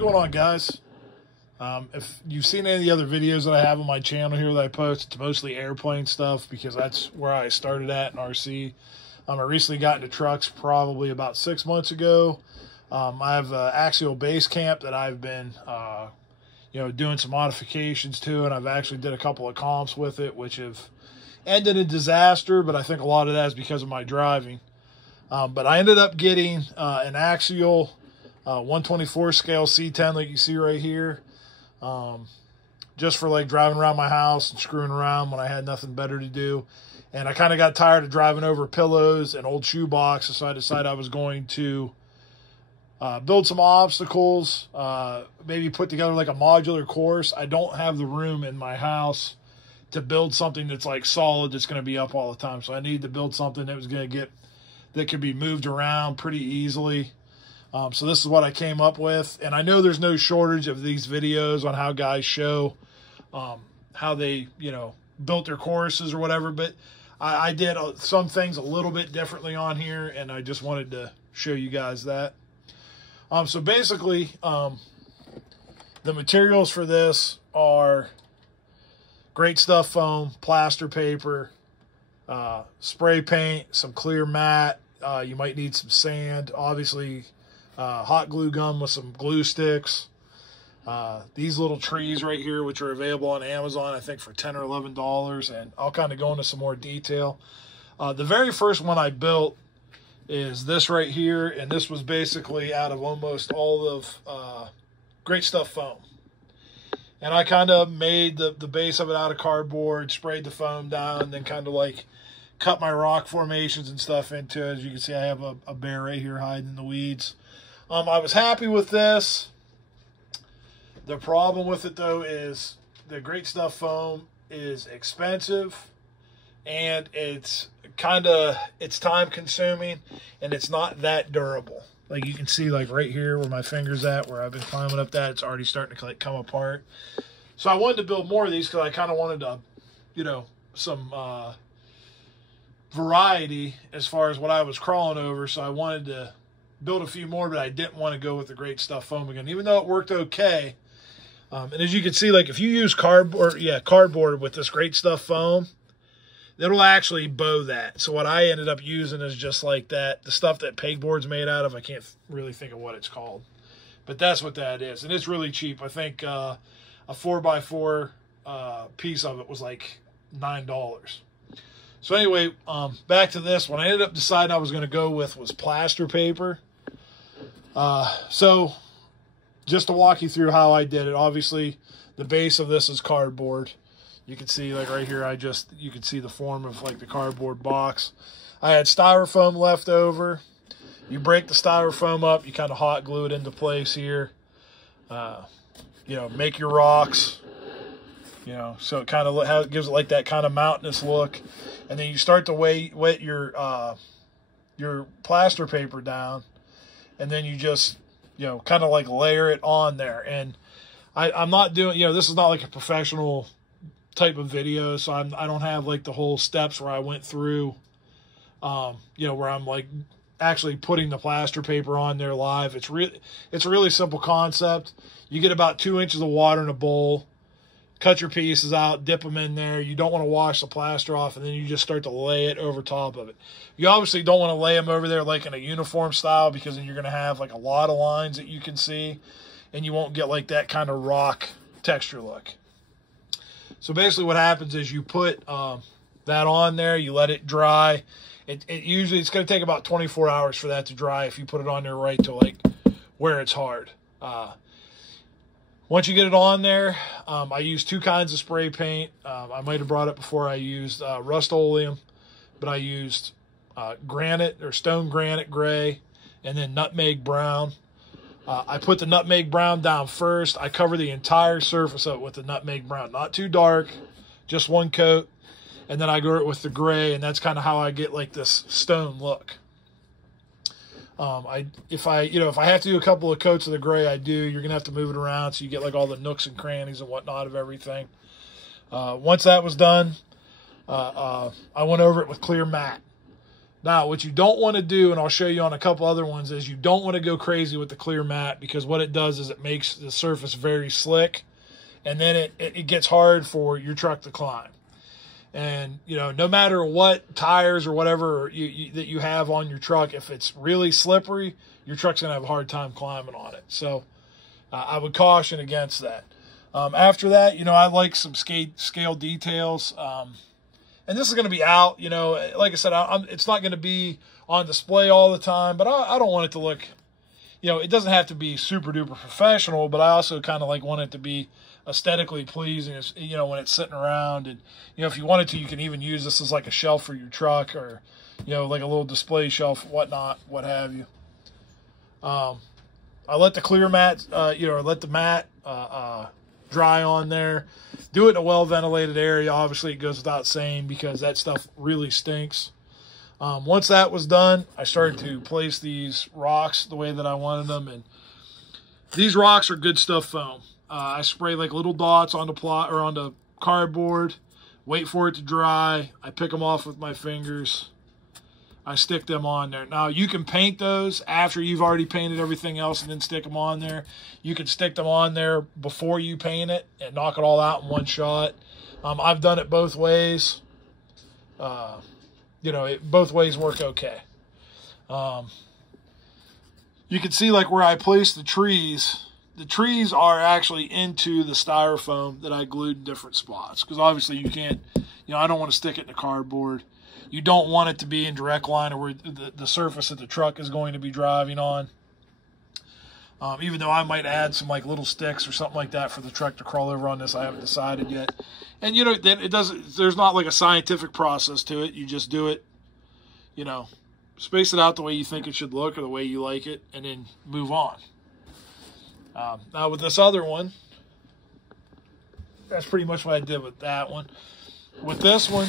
going on, guys? If you've seen any of the other videos that I have on my channel here that I post, it's mostly airplane stuff because that's where I started at in RC. I recently got into trucks probably about 6 months ago. I have an Axial base camp that I've been doing some modifications to, and I've actually did a couple of comps with it, which have ended in disaster, but I think a lot of that is because of my driving. But I ended up getting an Axial 124 scale C10 like you see right here, just for like driving around my house and screwing around when I had nothing better to do. And I kind of got tired of driving over pillows and old shoe boxes, so I decided I was going to build some obstacles, maybe put together like a modular course. I don't have the room in my house to build something that's like solid, that's going to be up all the time. So I needed to build something that was going to that could be moved around pretty easily. So this is what I came up with. And I know there's no shortage of these videos on how guys show how they, built their courses or whatever. But I did some things a little bit differently on here, and I just wanted to show you guys that. So basically, the materials for this are Great Stuff foam, plaster paper, spray paint, some clear mat. You might need some sand, obviously hot glue gun with some glue sticks. These little trees right here, which are available on Amazon, I think for $10 or $11, and I'll kind of go into some more detail. The very first one I built is this right here, and this was basically out of almost all of Great Stuff foam. And I kind of made the base of it out of cardboard, sprayed the foam down, and then kind of like cut my rock formations and stuff into it. As you can see, I have a bear right here hiding in the weeds. I was happy with this. The problem with it, though, is the Great Stuff foam is expensive, and it's time consuming, and it's not that durable. Like you can see, like right here where my finger's at, where I've been climbing up that, it's already starting to like come apart. So I wanted to build more of these because I kind of wanted to, some variety as far as what I was crawling over. So I wanted to build a few more, but I didn't want to go with the Great Stuff foam again, even though it worked okay. And as you can see, like if you use cardboard with this Great Stuff foam, it'll actually bow that. So what I ended up using is just like that, the stuff that pegboard's made out of. I can't really think of what it's called, but that's what that is. And it's really cheap. I think a 4x4 piece of it was like $9. So anyway, back to this. What I ended up deciding I was going to go with was plaster paper. So just to walk you through how I did it, obviously the base of this is cardboard. You can see like right here, you can see the form of like the cardboard box. I had styrofoam left over. You break the styrofoam up, you kind of hot glue it into place here. Make your rocks, so it kind of gives it like that kind of mountainous look. And then you start to wet your plaster paper down, and then you just, kind of like layer it on there. And I'm not doing, this is not like a professional type of video, so I don't have like the whole steps where I went through, where I'm like actually putting the plaster paper on there live. It's a really simple concept. You get about 2 inches of water in a bowl, cut your pieces out, dip them in there. You don't want to wash the plaster off, and then you just start to lay it over top of it. You obviously don't want to lay them over there like in a uniform style, because then you're going to have like a lot of lines that you can see, and you won't get like that kind of rock texture look. So basically what happens is you put that on there, you let it dry. It's going to take about 24 hours for that to dry if you put it on there right to like where it's hard. Once you get it on there, I use two kinds of spray paint. I might have brought it before. I used Rust-Oleum, but I used granite or stone granite gray, and then nutmeg brown. I put the nutmeg brown down first. I cover the entire surface of it with the nutmeg brown. Not too dark, just one coat. And then I go with the gray, and that's kind of how I get like this stone look. If I have to do a couple of coats of the gray, I do. You're going to have to move it around so you get like all the nooks and crannies and whatnot of everything. Once that was done, I went over it with clear matte. Now, what you don't want to do, and I'll show you on a couple other ones, is you don't want to go crazy with the clear mat, because what it does is it makes the surface very slick, and then it gets hard for your truck to climb. And, you know, no matter what tires or whatever that you have on your truck, if it's really slippery, your truck's going to have a hard time climbing on it. So I would caution against that. After that, you know, I like some scale details. And this is going to be out, you know, like I said, it's not going to be on display all the time, but I don't want it to look, you know, it doesn't have to be super duper professional, but I also kind of like want it to be aesthetically pleasing, you know, when it's sitting around. And, you know, if you wanted to, you can even use this as like a shelf for your truck, or, you know, like a little display shelf, whatnot, what have you. I let the clear mat, you know, or let the mat dry on there. Do it in a well-ventilated area. Obviously, it goes without saying, because that stuff really stinks. Once that was done, I started to place these rocks the way that I wanted them. And these rocks are good stuff foam. I spray like little dots on the plot or on the cardboard, wait for it to dry. I pick them off with my fingers. I stick them on there. Now, you can paint those after you've already painted everything else and then stick them on there. You can stick them on there before you paint it and knock it all out in one shot. I've done it both ways. You know, both ways work okay. You can see like where I placed the trees. The trees are actually into the styrofoam that I glued in different spots, because obviously you can't, you know, I don't want to stick it in the cardboard. You don't want it to be in direct line or where the surface that the truck is going to be driving on. Even though I might add some like little sticks or something like that for the truck to crawl over on this, I haven't decided yet. And you know, then it doesn't. There's not like a scientific process to it. You just do it. You know, space it out the way you think it should look or the way you like it, and then move on. Now with this other one, that's pretty much what I did with that one. With this one,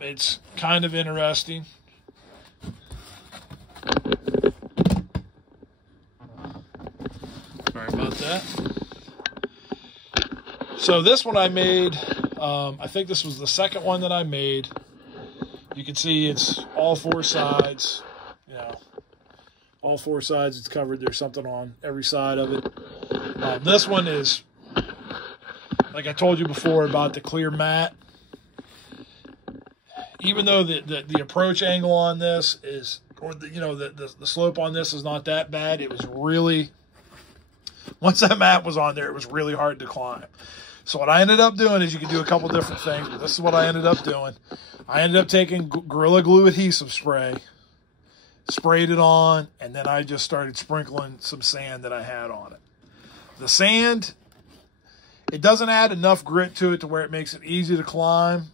it's kind of interesting. Sorry about that. So this one I made, I think this was the second one that I made. You can see it's all four sides, you know, all four sides it's covered. There's something on every side of it. This one is, like I told you before about the clear mat. Even though the approach angle on this is, or the, you know, the slope on this is not that bad, it was really, once that mat was on there, it was really hard to climb. So what I ended up doing is, you can do a couple different things, but this is what I ended up doing. I ended up taking Gorilla Glue adhesive spray, sprayed it on, and then I just started sprinkling some sand that I had on it. The sand, it doesn't add enough grit to it to where it makes it easy to climb.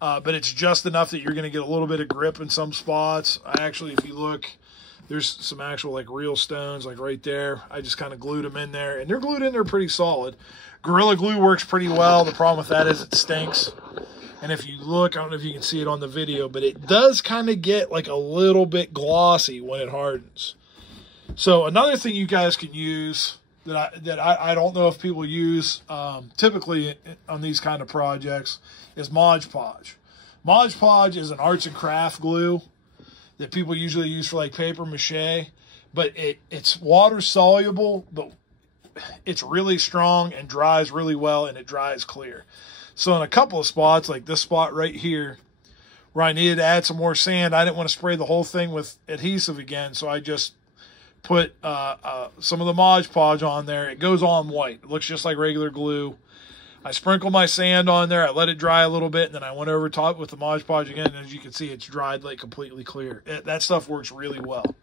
But it's just enough that you're going to get a little bit of grip in some spots. I actually, if you look, there's some actual like real stones like right there. I just kind of glued them in there, and they're glued in there pretty solid. Gorilla Glue works pretty well. The problem with that is it stinks. And if you look, I don't know if you can see it on the video, but it does kind of get like a little bit glossy when it hardens. So another thing you guys can use that I don't know if people use typically on these kind of projects is Mod Podge. Mod Podge is an arts and craft glue that people usually use for like paper mache, but it's water soluble, but it's really strong and dries really well, and it dries clear. So in a couple of spots, like this spot right here, where I needed to add some more sand, I didn't want to spray the whole thing with adhesive again, so I just put some of the Mod Podge on there. It goes on white. It looks just like regular glue. I sprinkled my sand on there. I let it dry a little bit, and then I went over top with the Mod Podge again, and as you can see, it's dried like completely clear. That stuff works really well.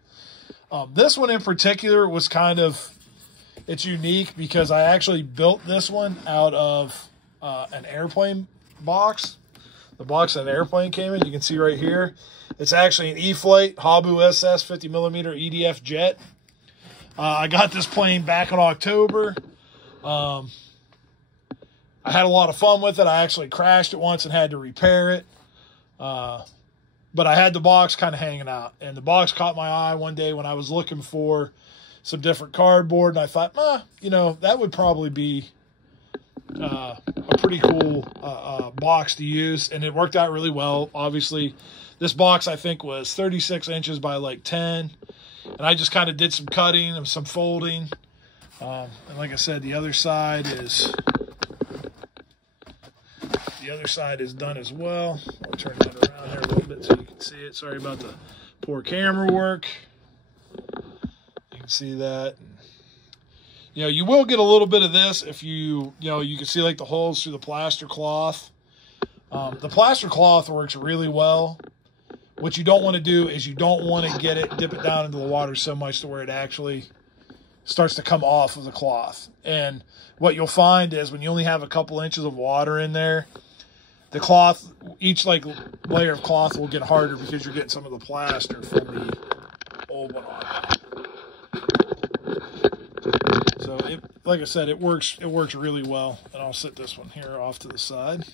This one in particular was kind of, it's unique because I actually built this one out of an airplane box. The box that an airplane came in, you can see right here. It's actually an E-Flite Habu SS 50mm EDF jet. I got this plane back in October. I had a lot of fun with it. I actually crashed it once and had to repair it. But I had the box kind of hanging out. And the box caught my eye one day when I was looking for some different cardboard. And I thought, you know, that would probably be a pretty cool box to use, and it worked out really well. Obviously, this box I think was 36 inches by like 10, and I just kind of did some cutting and some folding. And like I said, the other side is done as well. I'll turn that around there a little bit so you can see it. Sorry about the poor camera work. You can see that. You know, you will get a little bit of this if you can see like the holes through the plaster cloth. The plaster cloth works really well. What you don't want to do is you don't want to dip it down into the water so much to where it actually starts to come off of the cloth. And what you'll find is when you only have a couple inches of water in there, the cloth, each like layer of cloth will get harder because you're getting some of the plaster from the old one on. So like I said, it works really well. And I'll set this one here off to the side.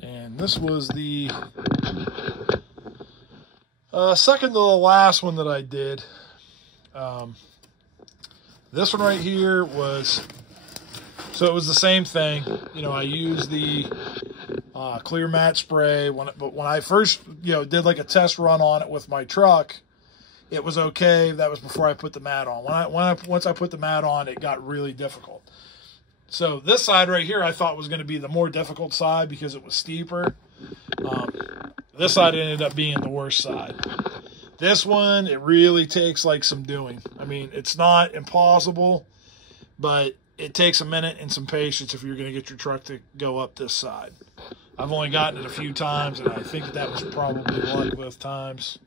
And this was the second to the last one that I did. This one right here was, so it was the same thing. You know, I used the clear matte spray, but when I first, did like a test run on it with my truck, it was okay. That was before I put the mat on. Once I put the mat on, it got really difficult. So this side right here I thought was going to be the more difficult side because it was steeper. This side ended up being the worst side. This one, it really takes like some doing. I mean, it's not impossible, but it takes a minute and some patience if you're going to get your truck to go up this side. I've only gotten it a few times, and I think that was probably luck both times.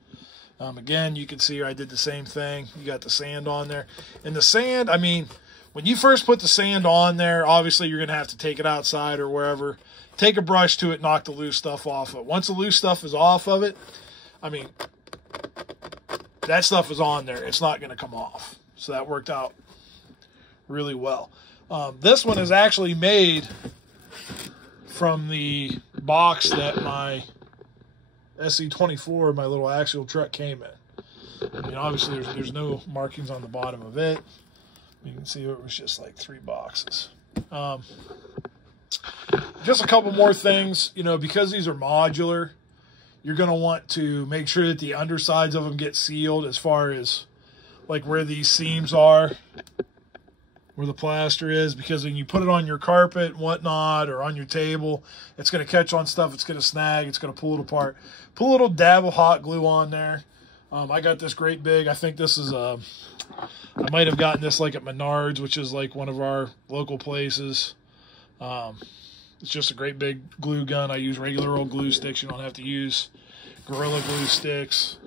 Again, you can see here I did the same thing. You got the sand on there. And the sand, I mean, when you first put the sand on there, obviously you're going to have to take it outside or wherever. Take a brush to it, knock the loose stuff off of it. Once the loose stuff is off of it, I mean, that stuff is on there. It's not going to come off. So that worked out really well. This one is actually made from the box that my SC24, my little Axial truck, came in. I mean, obviously there's no markings on the bottom of it. You can see it was just like 3 boxes. Just a couple more things, because these are modular, you're going to want to make sure that the undersides of them get sealed as far as like where these seams are, where the plaster is, because when you put it on your carpet and whatnot or on your table, it's going to catch on stuff, it's going to snag, it's going to pull it apart. Put a little dab of hot glue on there. I got this great big, I think this is I might have gotten this like at Menards, which is like one of our local places. It's just a great big glue gun. I use regular old glue sticks. You don't have to use Gorilla Glue sticks.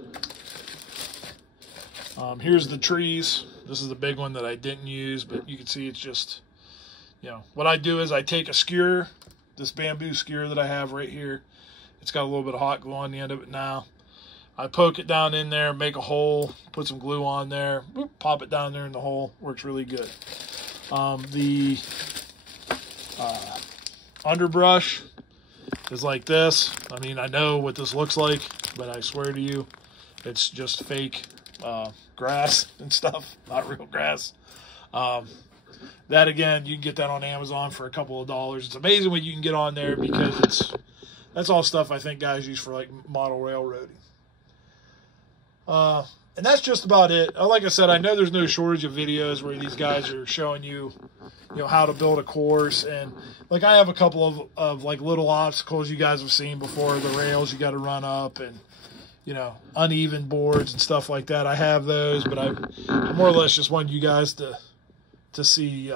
Here's the trees. This is the big one that I didn't use, but you can see it's just, what I do is I take a skewer, this bamboo skewer that I have right here. It's got a little bit of hot glue on the end of it now. I poke it down in there, make a hole, put some glue on there, boop, pop it down there in the hole. Works really good. The underbrush is like this. I mean, I know what this looks like, but I swear to you, it's just fake grass and stuff, not real grass. That, again, you can get that on Amazon for a couple of dollars. It's amazing what you can get on there because that's all stuff I think guys use for like model railroading. And that's just about it. Like I said, I know there's no shortage of videos where these guys are showing you, how to build a course. And like I have a couple of like little obstacles you guys have seen before, the rails you got to run up and, uneven boards and stuff like that. I have those, but I more or less just wanted you guys to see,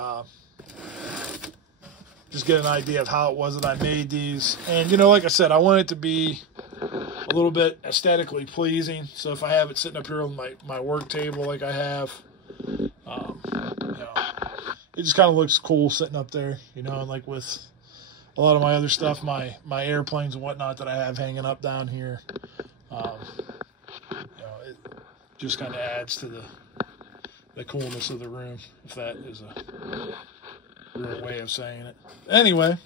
just get an idea of how it was that I made these. And, like I said, I want it to be a little bit aesthetically pleasing. So if I have it sitting up here on my work table like I have, it just kind of looks cool sitting up there, and like with a lot of my other stuff, my airplanes and whatnot that I have hanging up down here, it just kind of adds to the coolness of the room, if that is a real way of saying it. Anyway,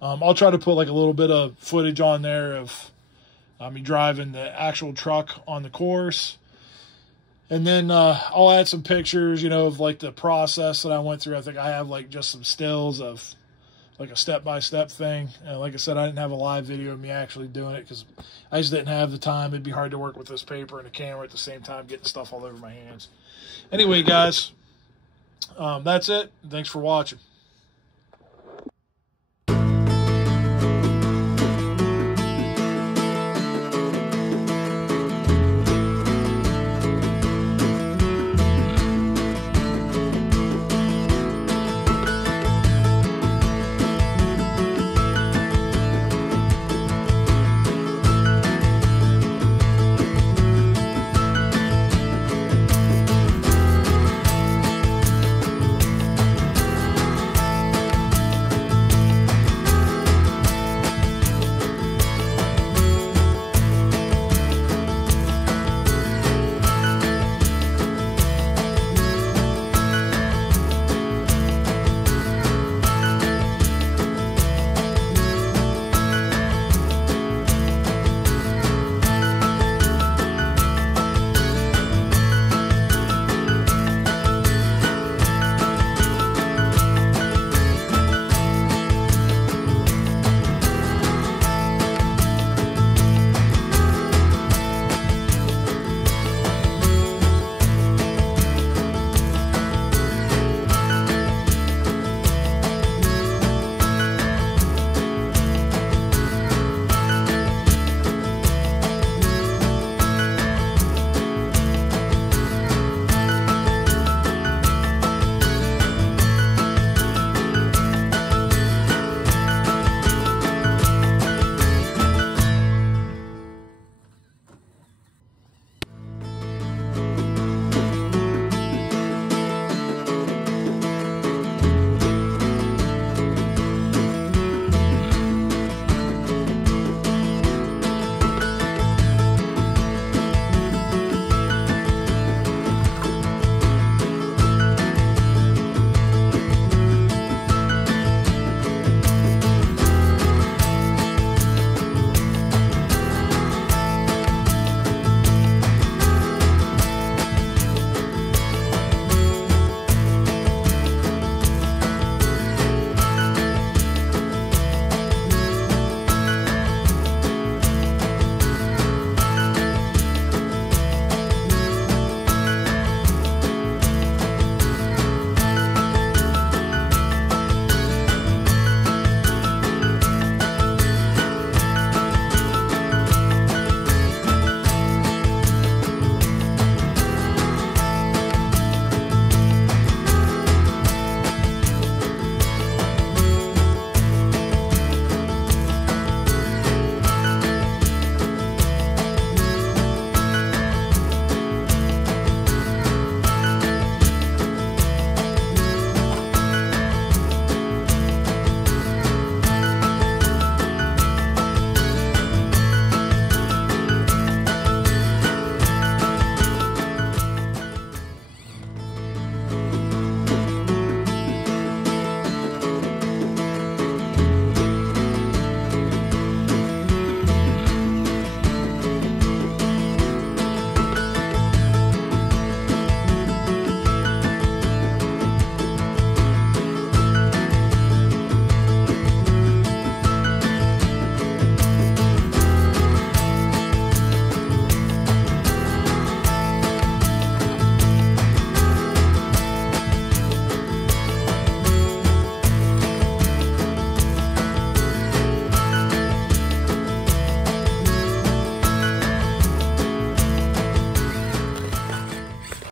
I'll try to put like a little bit of footage on there of me driving the actual truck on the course. And then I'll add some pictures, you know, of like the process that I went through. I think I have like just some stills of like a step-by-step thing. Like I said, I didn't have a live video of me actually doing it because I just didn't have the time. It'd be hard to work with this paper and a camera at the same time, getting stuff all over my hands. Anyway, guys, that's it. Thanks for watching.